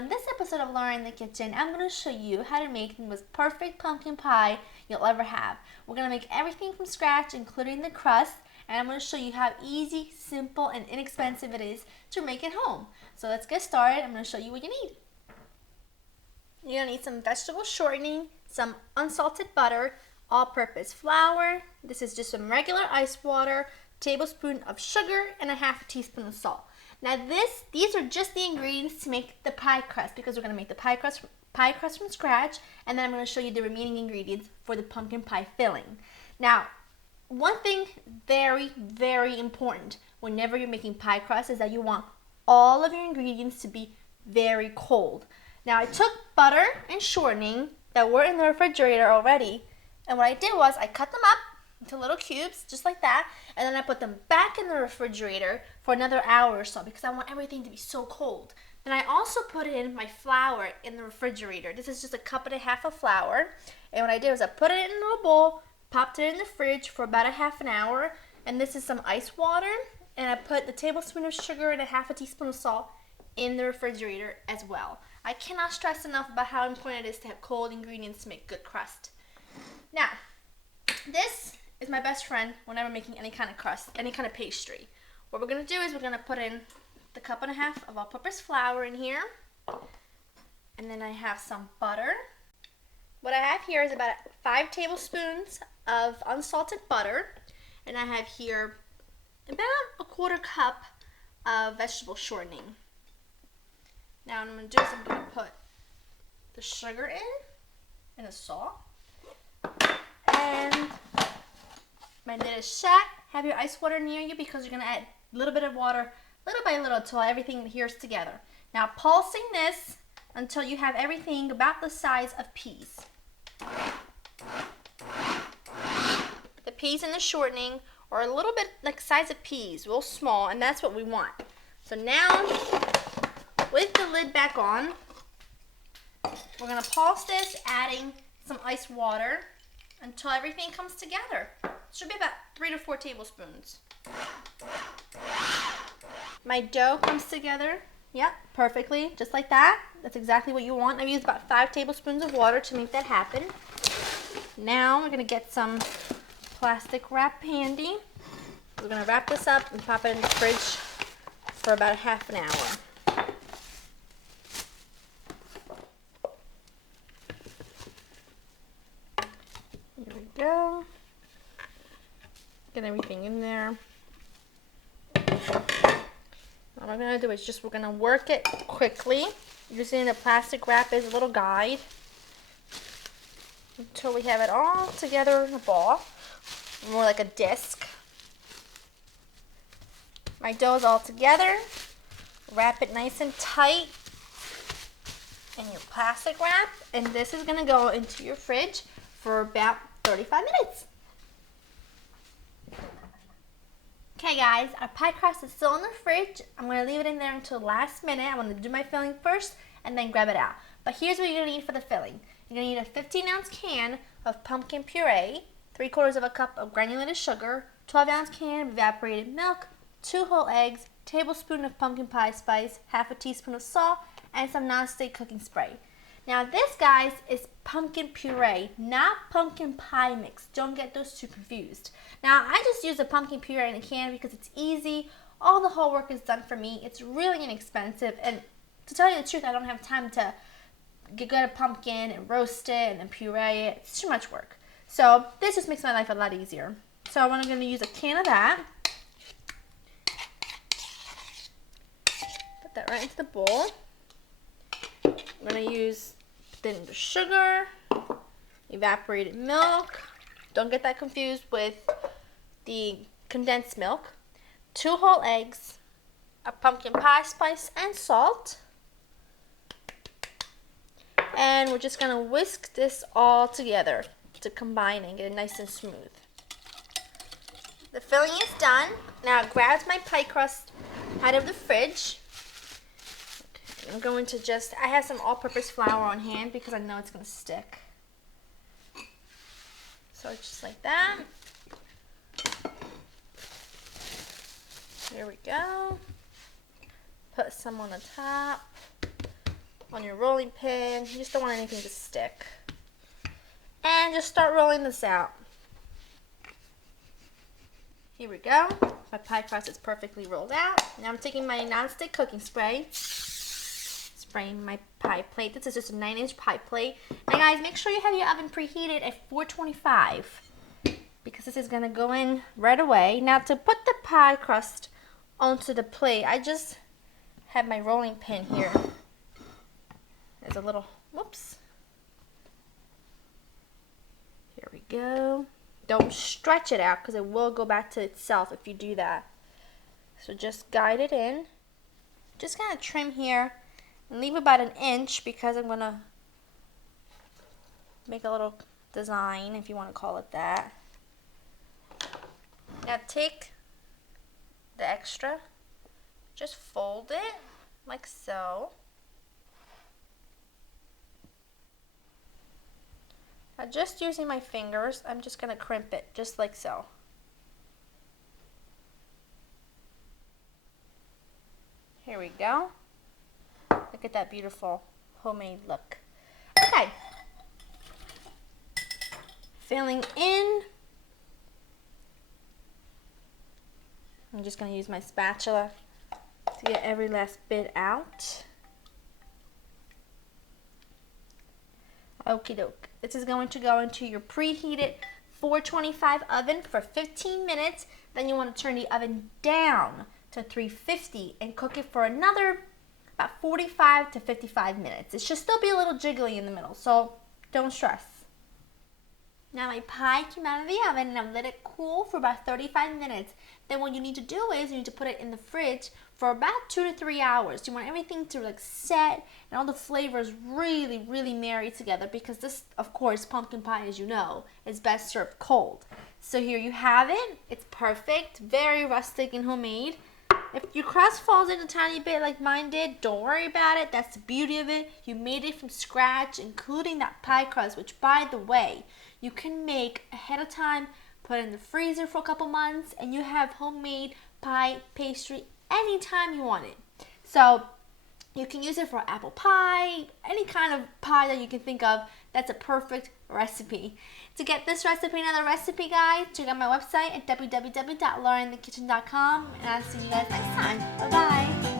in this episode of Laura in the Kitchen, I'm going to show you how to make the most perfect pumpkin pie you'll ever have. We're going to make everything from scratch, including the crust, and I'm going to show you how easy, simple, and inexpensive it is to make at home. So let's get started. I'm going to show you what you need. You're going to need some vegetable shortening, some unsalted butter, all-purpose flour. This is just some regular ice water, tablespoon of sugar, and a half a teaspoon of salt. Now these are just the ingredients to make the pie crust, because we're going to make the pie crust from scratch, and then I'm going to show you the remaining ingredients for the pumpkin pie filling. Now, one thing very, very important whenever you're making pie crust is that you want all of your ingredients to be very cold. Now, I took butter and shortening that were in the refrigerator already, and what I did was I cut them up into little cubes, just like that, and then I put them back in the refrigerator for another hour or so because I want everything to be so cold. Then I also put in my flour in the refrigerator. This is just a cup and a half of flour, and what I did was I put it in a little bowl, popped it in the fridge for about a half an hour, and this is some ice water, and I put the tablespoon of sugar and a half a teaspoon of salt in the refrigerator as well. I cannot stress enough about how important it is to have cold ingredients to make good crust. Now, this is my best friend whenever making any kind of crust, any kind of pastry. What we're going to do is we're going to put in the cup and a half of all-purpose flour in here. And then I have some butter. What I have here is about 5 tablespoons of unsalted butter. And I have here about a quarter cup of vegetable shortening. Now what I'm going to do is I'm going to put the sugar in and the salt. And my lid is shut. Have your ice water near you because you're going to add a little bit of water little by little until everything adheres together. Now pulsing this until you have everything about the size of peas. The peas and the shortening are a little bit like the size of peas, real small, and that's what we want. So now, with the lid back on, we're going to pulse this, adding some ice water until everything comes together. It should be about 3 to 4 tablespoons. My dough comes together, yep, perfectly, just like that. That's exactly what you want. I've used about 5 tablespoons of water to make that happen. Now we're going to get some plastic wrap handy. We're going to wrap this up and pop it in the fridge for about a half an hour. Here we go. Get everything in there. What we're going to do is we're going to work it quickly using the plastic wrap as a little guide until we have it all together in a ball, more like a disc. My dough is all together. Wrap it nice and tight in your plastic wrap, and this is going to go into your fridge for about 35 minutes. Okay guys, our pie crust is still in the fridge. I'm going to leave it in there until the last minute. I'm going to do my filling first and then grab it out. But here's what you're going to need for the filling. You're going to need a 15-ounce can of pumpkin puree, 3/4 of a cup of granulated sugar, 12-ounce can of evaporated milk, 2 whole eggs, tablespoon of pumpkin pie spice, half a teaspoon of salt, and some non-stick cooking spray. Now this, guys, is pumpkin puree, not pumpkin pie mix. Don't get those two confused. Now I just use a pumpkin puree in a can because it's easy. All the whole work is done for me. It's really inexpensive, and to tell you the truth, I don't have time to get a pumpkin and roast it and then puree it. It's too much work. So this just makes my life a lot easier. So I'm going to use a can of that. Put that right into the bowl. I'm going to use then the sugar, evaporated milk. Don't get that confused with the condensed milk. 2 whole eggs, a pumpkin pie spice, and salt. And we're just going to whisk this all together to combine and get it nice and smooth. The filling is done. Now grab my pie crust out of the fridge. I'm going to I have some all-purpose flour on hand because I know it's going to stick. So just like that. There we go. Put some on the top. on your rolling pin. You just don't want anything to stick. And just start rolling this out. Here we go. My pie crust is perfectly rolled out. Now I'm taking my nonstick cooking spray, spraying my pie plate. This is just a 9-inch pie plate. Now guys, make sure you have your oven preheated at 425 because this is going to go in right away. Now to put the pie crust onto the plate, I just have my rolling pin here. There's a little, whoops. Here we go. Don't stretch it out because it will go back to itself if you do that. So just guide it in. Just kind of trim here and leave about 1 inch because I'm going to make a little design, if you want to call it that. Now take the extra, just fold it like so. Now just using my fingers, I'm just going to crimp it just like so. Here we go. Look at that beautiful homemade look. Okay. Filling in. I'm just going to use my spatula to get every last bit out. Okie doke. This is going to go into your preheated 425 oven for 15 minutes. Then you want to turn the oven down to 350 and cook it for another about 45 to 55 minutes. It should still be a little jiggly in the middle, so don't stress. Now my pie came out of the oven and I've let it cool for about 35 minutes. Then what you need to do is you need to put it in the fridge for about 2 to 3 hours. You want everything to like set and all the flavors really, really marry together because this, of course, pumpkin pie, as you know, is best served cold. So here you have it. It's perfect, very rustic and homemade. If your crust falls in a tiny bit like mine did, don't worry about it. That's the beauty of it. You made it from scratch, including that pie crust, which, by the way, you can make ahead of time, put it in the freezer for a couple months, and you have homemade pie pastry anytime you want it. So you can use it for apple pie, any kind of pie that you can think of. That's a perfect recipe. To get this recipe and other recipe guides, check out my website at www.laureninthekitchen.com, and I'll see you guys next time. Bye-bye.